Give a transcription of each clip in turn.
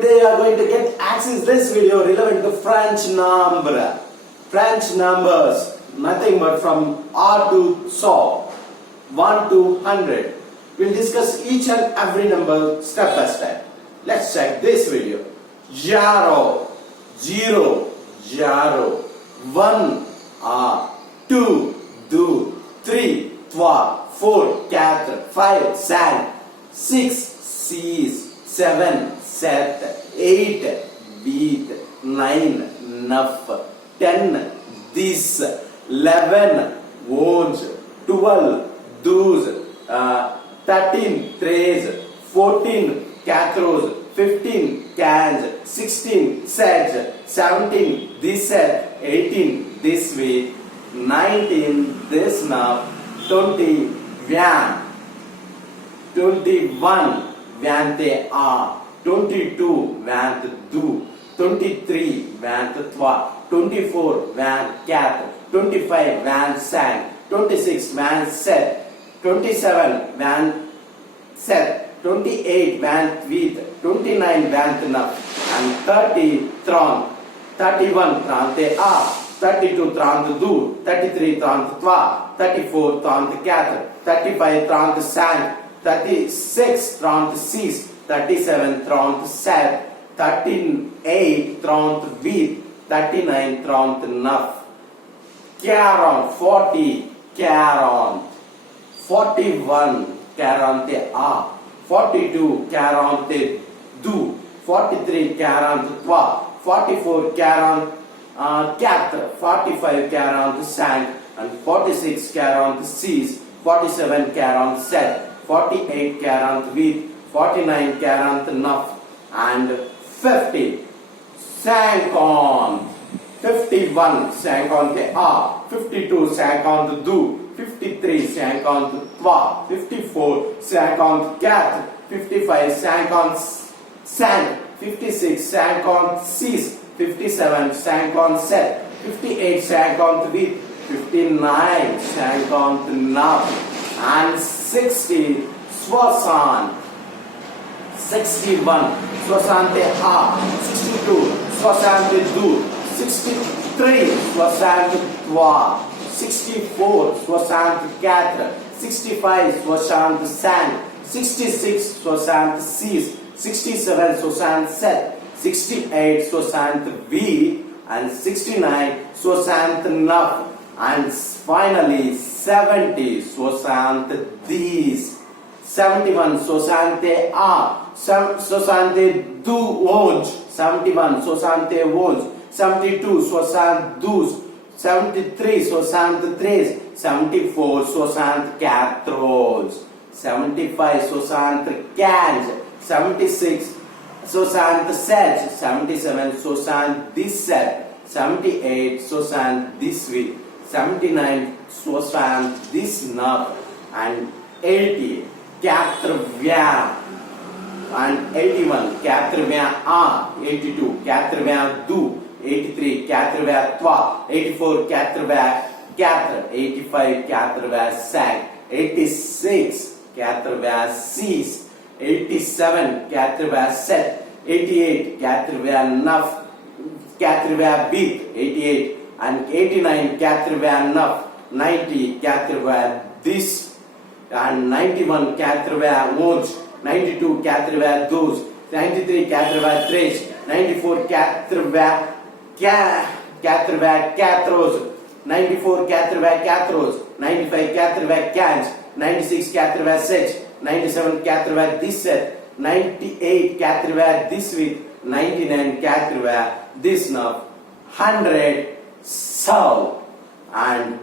Today we are going to get access this video relevant to French number. French numbers, nothing but from R to SO, 1 to 100. We'll discuss each and every number step by step. Let's check this video. 0, 0, 0, 1, 2, 2, 3, 4, 4, 5, 6, 6, 7, 8, 9, 10, 11, 12, 13, 14, 15, 16, 17, 18, this way, 19, this now, 20, 21, te a, 22, du, 23, 3, 24, 4, 25, 5, 26, 7, 27, 7, 28, 8, 29, 9, and 30, 31, te a, 32, du, 33, 3, 34, 4, 35, 5, 36, 36, 37, 37, 38, 38, 39, 39, 40, 41, 40 a, 42, 40 du, 43, 43, 44, 44, 45, 45, and 46, 46, 47, 47, 48, 48, 49, 49, and 50. 50, 51, 50 a, 52, 50 du, 53, 50 3, 54, 54, 55, 55, 56, 56, 57, 57, 58, 58, 59, 59, and 60, 60, 61, 61 a, 62, 62, 63, 63, 64, 64, 65, 65, 66, 66, 67, 67, 68, 68, and 69, 69, and finally 70, 70, 71, 70 a, 72, 71, 71, 72, 72, 73, 73, 74, 74, 75, 75, 76, 77, 77, 77, 78, 78, 79, 79, and 80, 80, and 81, 81 a, 82, 82 du, 83, 83, 84, 84, 85, 85, 86, 86, 87, 87, 88, 89, 88, and 89, 89, 90, this, and 91, 91, 92, 92, 93, 93, 94, 94, 94, 94, 95, 96, 6, 97, 17, 98, this week, 99, this now, 100, so, and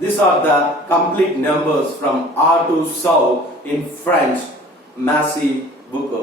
these are the complete numbers from R to SO in French massive book.